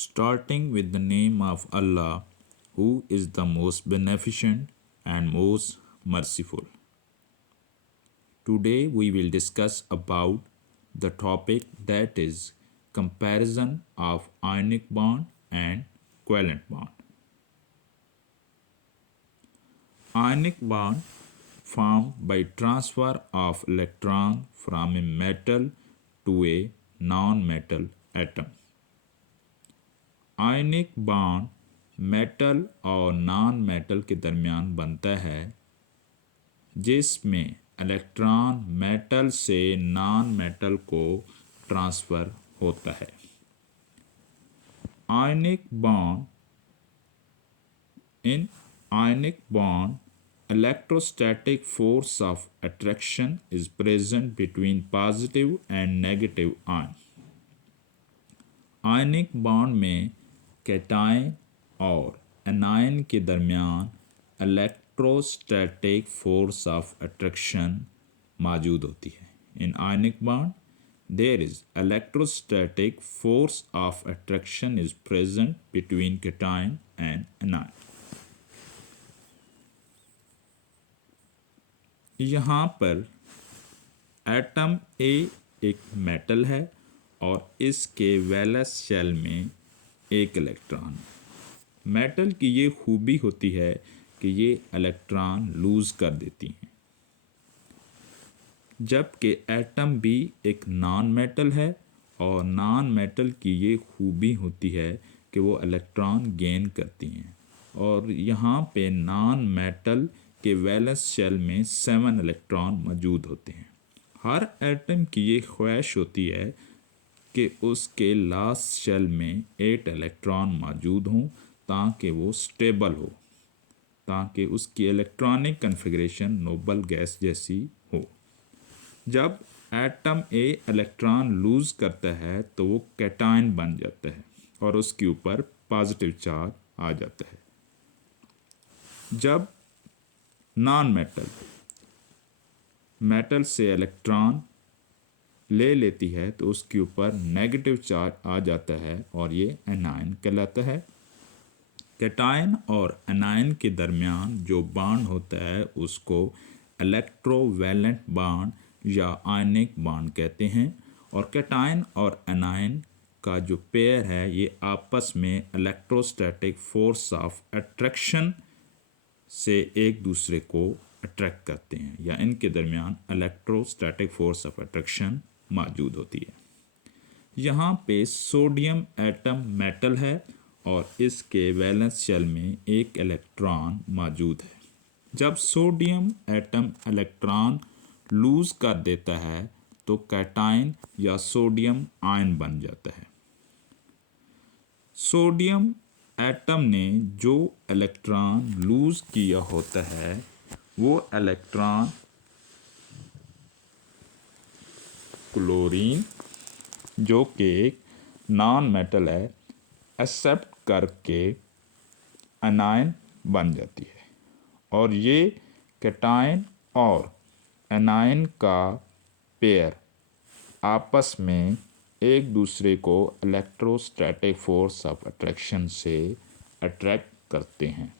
starting with the name of Allah, who is the most beneficent and most merciful. Today we will discuss about the topic that is comparison of ionic bond and covalent bond. Ionic bond formed by transfer of electron from a metal to a non-metal atom. Ionic bond metal और non metal के दरमियान बनता है जिसमें electron metal से non metal को transfer होता है. Ionic bond in ionic bond electrostatic force of attraction is present between positive and negative ion. Ionic bond में कैटायन और एनायन के दरमियान इलेक्ट्रोस्टैटिक फोर्स ऑफ अट्रैक्शन मौजूद होती है. In ionic bond there is electrostatic force of attraction is present between cation and anion. यहाँ पर atom A एक मेटल है और इसके वैलेंस शेल में एक इलेक्ट्रॉन. मेटल की ये खूबी होती है कि ये इलेक्ट्रॉन लूज़ कर देती हैं, जबकि एटम भी एक नॉन मेटल है और नॉन मेटल की ये खूबी होती है कि वो इलेक्ट्रॉन गेन करती हैं. और यहाँ पे नॉन मेटल के वैलेंस शेल में 7 इलेक्ट्रॉन मौजूद होते हैं. हर एटम की ये ख्वाहिश होती है कि उसके लास्ट शेल में 8 इलेक्ट्रॉन मौजूद हों ताकि वो स्टेबल हो, ताकि उसकी इलेक्ट्रॉनिक कन्फिग्रेशन नोबल गैस जैसी हो. जब एटम ए इलेक्ट्रॉन लूज़ करता है तो वो कैटायन बन जाता है और उसके ऊपर पॉजिटिव चार्ज आ जाता है. जब नॉन मेटल से इलेक्ट्रॉन ले लेती है तो उसके ऊपर नेगेटिव चार्ज आ जाता है और ये एनायन कहलाता है. कैटायन और एनायन के दरमियान जो बॉन्ड होता है उसको इलेक्ट्रोवैलेंट बॉन्ड या आयनिक बॉन्ड कहते हैं. और कैटायन और एनायन का जो पेयर है ये आपस में इलेक्ट्रोस्टैटिक फोर्स ऑफ अट्रैक्शन से एक दूसरे को अट्रैक्ट करते हैं या इनके दरमियान इलेक्ट्रोस्टैटिक फोर्स ऑफ अट्रैक्शन मौजूद होती है. यहाँ पे सोडियम एटम मेटल है और इसके वैलेंस शेल में एक इलेक्ट्रॉन मौजूद है. जब सोडियम एटम इलेक्ट्रॉन लूज़ कर देता है तो कैटायन या सोडियम आयन बन जाता है. सोडियम एटम ने जो इलेक्ट्रॉन लूज़ किया होता है वो इलेक्ट्रॉन क्लोरीन जो कि एक नॉन मेटल है एक्सेप्ट करके एनायन बन जाती है. और ये कैटायन और एनायन का पेयर आपस में एक दूसरे को इलेक्ट्रोस्टैटिक फोर्स ऑफ अट्रैक्शन से अट्रैक्ट करते हैं.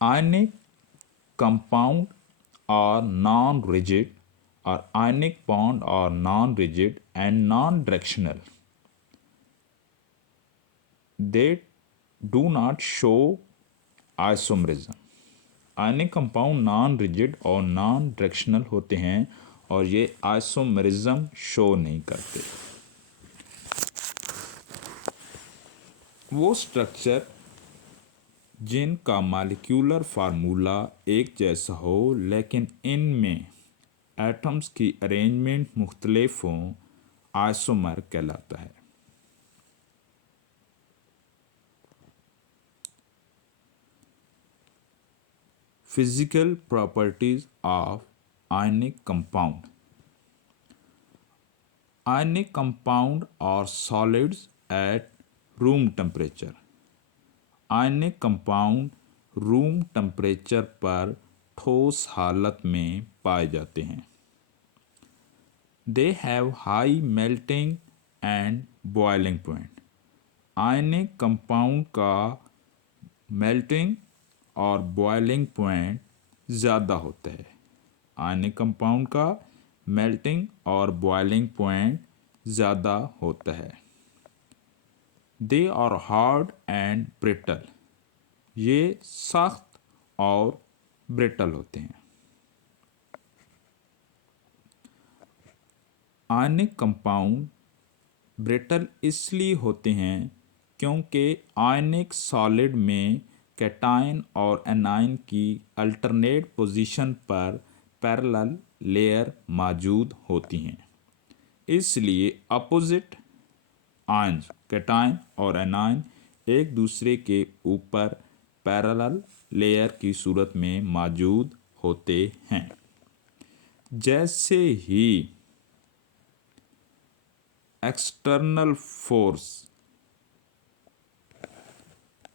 आयनिक कंपाउंड और non rigid or ionic bond are non-rigid and non-directional. They do not show isomerism. Ionic compound non rigid और नॉन डायरेक्शनल होते हैं और ये आइसोमेरिज्म शो नहीं करते. वो स्ट्रक्चर जिनका मॉलिक्यूलर फार्मूला एक जैसा हो लेकिन इनमें एटम्स की अरेंजमेंट मुख्तलिफ हों आइसोमर कहलाता है. Physical properties of ionic compound. Ionic compound और solids at room temperature. Ionic compound room temperature पर ठोस हालत में पाए जाते हैं. They have high melting and boiling point. Ionic compound का मेल्टिंग और बॉइलिंग पॉइंट ज़्यादा होता है। आयनिक कंपाउंड का मेल्टिंग और बॉइलिंग पॉइंट ज़्यादा होता है। They are hard and brittle. ये सख्त और ब्रिटल होते हैं। आयनिक कंपाउंड ब्रिटल इसलिए होते हैं क्योंकि आयनिक सॉलिड में कैटायन और एनायन की अल्टरनेट पोजीशन पर पैरेलल लेयर मौजूद होती हैं। इसलिए अपोजिट आयन्स कैटायन और एनायन एक दूसरे के ऊपर पैरेलल लेयर की सूरत में मौजूद होते हैं। जैसे ही एक्सटर्नल फोर्स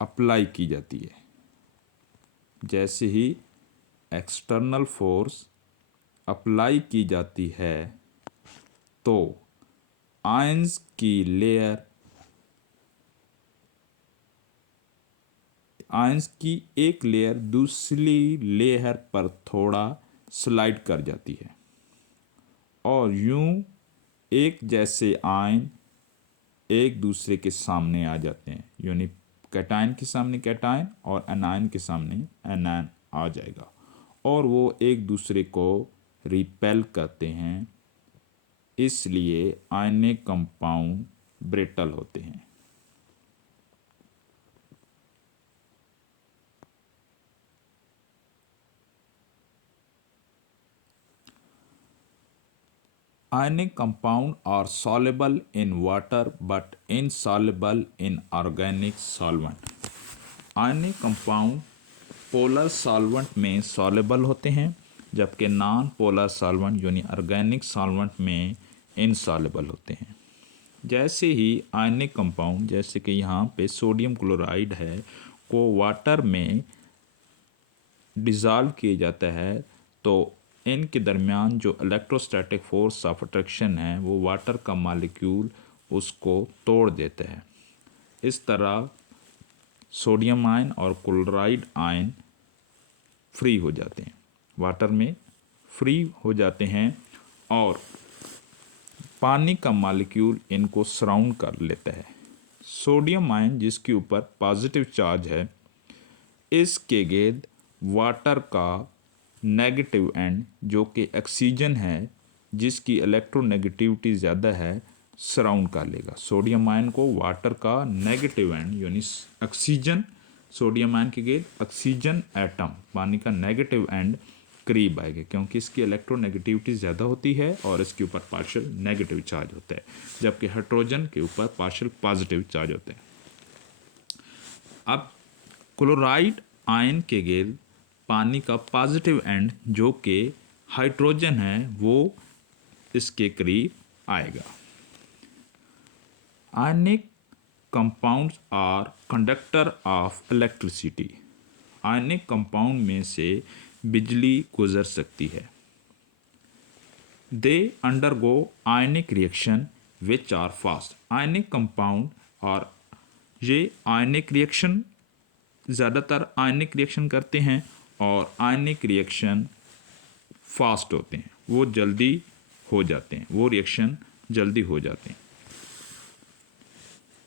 अप्लाई की जाती है, जैसे ही एक्सटर्नल फोर्स अप्लाई की जाती है तो आयंस की लेयर, आयंस की एक लेयर दूसरी लेयर पर थोड़ा स्लाइड कर जाती है और यूं एक जैसे आयन एक दूसरे के सामने आ जाते हैं। यानी कैटायन के सामने कैटायन और एनायन के सामने एनायन आ जाएगा और वो एक दूसरे को रिपेल करते हैं। इसलिए आयनिक कंपाउंड ब्रिटल होते हैं। Ionic compounds are soluble in water but insoluble in organic solvent. Ionic compound polar solvent में सॉल्युबल होते हैं जबकि नॉन पोलर सॉल्वेंट यानी ऑर्गेनिक सॉल्वेंट में इनसॉल्युबल होते हैं। जैसे ही आयनिक कंपाउंड, जैसे कि यहाँ पे सोडियम क्लोराइड है, को वाटर में डिज़ोल्व किया जाता है तो इनके दरमियान जो इलेक्ट्रोस्टैटिक फोर्स ऑफ अट्रैक्शन है वो वाटर का मॉलिक्यूल उसको तोड़ देता है। इस तरह सोडियम आयन और क्लोराइड आयन फ्री हो जाते हैं, वाटर में फ्री हो जाते हैं और पानी का मॉलिक्यूल इनको सराउंड कर लेता है। सोडियम आयन जिसके ऊपर पॉजिटिव चार्ज है, इसके गिर्द वाटर का नेगेटिव एंड जो कि ऑक्सीजन है जिसकी इलेक्ट्रोनेगेटिविटी ज़्यादा है, सराउंड कर लेगा। सोडियम आयन को वाटर का नेगेटिव एंड यानी ऑक्सीजन, सोडियम आयन के गिर्द ऑक्सीजन एटम पानी का नेगेटिव एंड करीब आएगा क्योंकि इसकी इलेक्ट्रोनेगेटिविटी ज़्यादा होती है और इसके ऊपर पार्शियल नेगेटिव चार्ज होता है, जबकि हाइड्रोजन के ऊपर पार्शियल पॉजिटिव चार्ज होता है। अब क्लोराइड आयन के गिर्द पानी का पॉजिटिव एंड जो कि हाइड्रोजन है वो इसके करीब आएगा। Ionic compounds are conductor of electricity. Ionic compound में से बिजली गुजर सकती है। They undergo ionic reaction which are fast. Ionic compound और ये आयनिक रिएक्शन ज़्यादातर आयनिक रिएक्शन करते हैं और आयनिक रिएक्शन फास्ट होते हैं, वो जल्दी हो जाते हैं, वो रिएक्शन जल्दी हो जाते हैं।